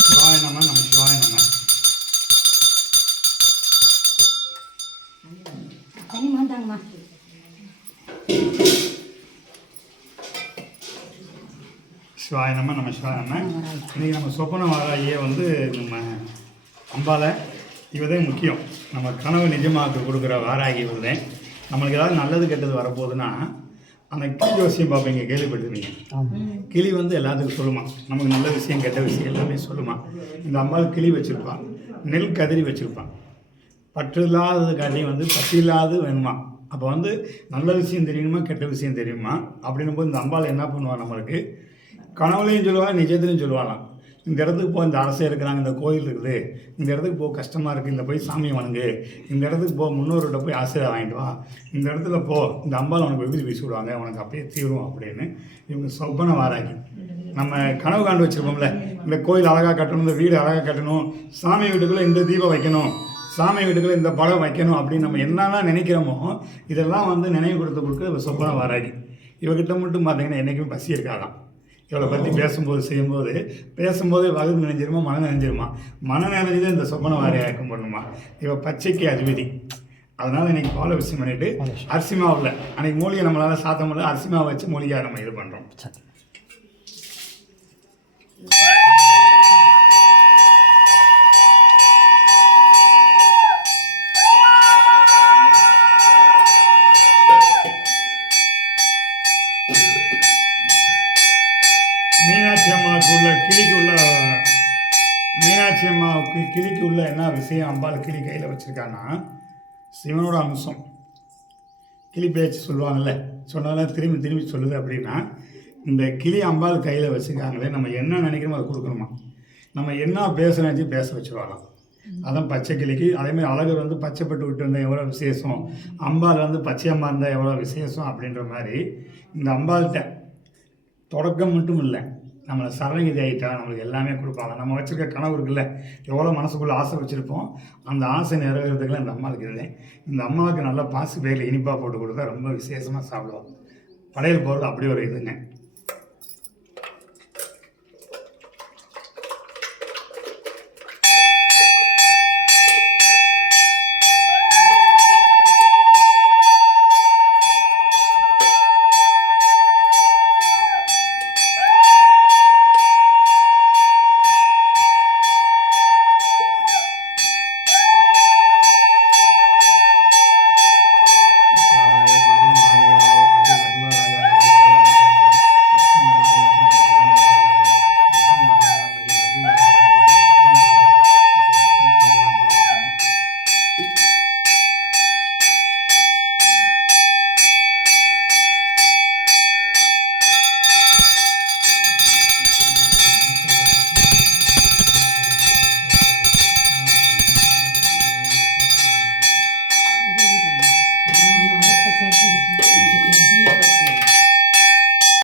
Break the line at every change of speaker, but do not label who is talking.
சிவாய நம நம்ம சிவாய நம
மாந்தாங்கம்மா
சிவாய நம்ம சிவாய நம இன்னைக்கு நம்ம சொப்பன வாராகியே வந்து நம்ம அம்பால இவதே முக்கியம். நம்ம கனவு நிஜமாக்க கொடுக்குற வாராகி இவதே நம்மளுக்கு ஏதாவது நல்லது கெட்டது வரப்போகுதுன்னா அந்த கிளி ஜோசியம் பார்ப்பீங்க கேள்விப்பட்டிருப்பீங்க. கிளி வந்து எல்லாத்துக்கும் சொல்லுமா. நமக்கு நல்ல விஷயம் கெட்ட விஷயம் எல்லாமே சொல்லுமா. இந்த அம்பாள் கிளி வச்சுருப்பான் நெல் கதிரி வச்சுருப்பான் பற்று இல்லாதது காட்டி வந்து பற்று இல்லாதது வேணுமா. அப்போ வந்து நல்ல விஷயம் தெரியுமா கெட்ட விஷயம் தெரியுமா? அப்படின்னும் போது இந்த அம்பாள் என்ன பண்ணுவா நம்மளுக்கு? கனவுலையும் சொல்லுவா நிஜத்துலையும் சொல்லுவாளாம். இந்த இடத்துக்கு போ இந்த அரசே இருக்கிறாங்க இந்த கோயில் இருக்குது. இந்த இடத்துக்கு போ கஷ்டமாக இருக்குது இந்த போய் சாமி வணங்கு. இந்த இடத்துக்கு போ முன்னோர்கிட்ட போய் ஆசிரியர் வாங்கிட்டு வா. இந்த இடத்துல போ இந்த அம்பால் உனக்கு விபதி வீசி விடுவாங்க உனக்கு அப்படியே தீரும் அப்படின்னு இவங்க சொப்பன வாராங்க நம்ம கனவு காண்டு வச்சுருப்போம்ல இந்த கோயில் அழகாக கட்டணும் இந்த வீடு அழகாக கட்டணும் சாமி வீட்டுக்குள்ளே இந்த தீபம் வைக்கணும் சாமி வீட்டுக்குள்ளே இந்த படம் வைக்கணும் அப்படின்னு நம்ம என்னெல்லாம் நினைக்கிறோமோ இதெல்லாம் வந்து நினைவு கொடுத்து கொடுக்க சொப்பன வாராகி இவகிட்ட மட்டும் பார்த்தீங்கன்னா என்றைக்குமே பசி இருக்காதான் இவளை பற்றி பேசும்போது செய்யும்போது பேசும்போதே வகுப்பு நினைஞ்சிருமா மன நினைஞ்சிருமா? மன நினைஞ்சது இந்த சொப்பன வாரியாக்கம் பண்ணுமா இவ பச்சைக்கு அதிபதி. அதனால் இன்னைக்கு பால விஷயம் பண்ணிட்டு அரிசி மாவில் அன்னைக்கு மூலிகை நம்மளால் சாத்த முடியல அரிசி மாவை வச்சு மூலிகை நம்ம இது பண்ணுறோம் அம்மாவுக்கு உள்ள கிளிக்கு உள்ள மீனாட்சி அம்மாவுக்கு கிளிக்கு உள்ள என்ன விஷயம் அம்பாள் கிளி கையில் வச்சுருக்கான்னா சிவனோட அம்சம். கிளி பேச்சு சொல்லுவாங்கல்ல சொன்னதெல்லாம் திரும்பி திரும்பி சொல்லுது அப்படின்னா இந்த கிளி அம்பாள் கையில் வச்சுருக்காங்களே நம்ம என்ன நினைக்கிறோமோ அதை கொடுக்கணுமா? நம்ம என்ன பேச பேச வச்சுருவாங்களாம் அதான் பச்சை கிளிக்கு அதேமாதிரி அழகர் வந்து பச்சைப்பட்டு விட்டு இருந்தால் எவ்வளோ விசேஷம்? அம்பாள் வந்து பச்சையம்மா இருந்தால் எவ்வளோ விசேஷம் அப்படின்ற மாதிரி இந்த அம்பாள்கிட்ட தொடக்கம் மட்டும் இல்லை நம்மளை சரணகிதி ஆகிட்டா நம்மளுக்கு எல்லாமே கொடுப்பாங்க. நம்ம வச்சுருக்க கனவு இருக்குல்ல எவ்வளோ மனசுக்குள்ளே ஆசை வச்சுருப்போம் அந்த ஆசை நிறைவேறதுக்குலாம் இந்த அம்மாவுக்கு இல்லை இந்த அம்மாவுக்கு நல்லா பாசி பயிரில் இனிப்பாக போட்டு கொடுத்தா ரொம்ப விசேஷமாக சாப்பிடுவோம். படையல் போகிறது அப்படி ஒரு இதுங்க.